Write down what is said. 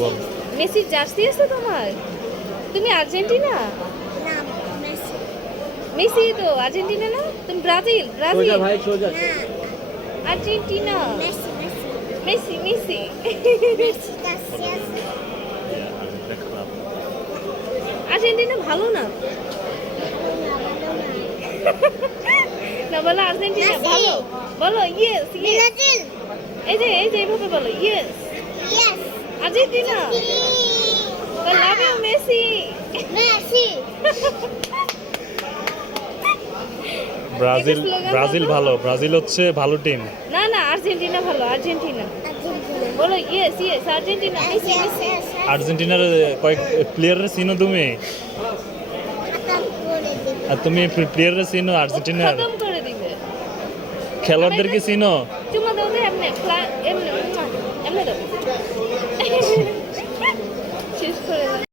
বল। মেসির জার্সি আছে তোমার? তুমি আর্জেন্টিনা? না মেসি মেসি তো আর্জেন্টিনা না? তুমি ব্রাজিল? ব্রাজিল সোজা ভাই সোজা। না Argentina. Messi Messi Messi Messi Messi কাছে আছে আর্জেন্টিনা ভালো না। না বলো আর্জেন্টিনা মেসি। ভালো। বলো ইয়েস ইয়েস। ব্রাজিল এই যে এইভাবে বলো yes. Yes Argentina. Love you Messi. Messi Brazil slogan Brazil বলো। ভালো, ব্রাজিল হচ্ছে ভালো টিম। না না আর্জেন্টিনা ভালো আর্জেন্টিনা। আর্জেন্টিনা বলো yes yes Argentina Messi yes Messi. Yes আর্জেন্টিনার কয়েক প্লেয়ারের চিনো তুমি? খতম করে দেব আর তুমি প্লেয়ারের চিনো আর্জেন্টিনার? খতম করে দিবে। খেলোয়াড়দেরকে চিনো? চুমা দাও তো এমনি এমনি এমনি দাও শেষ করে দাও।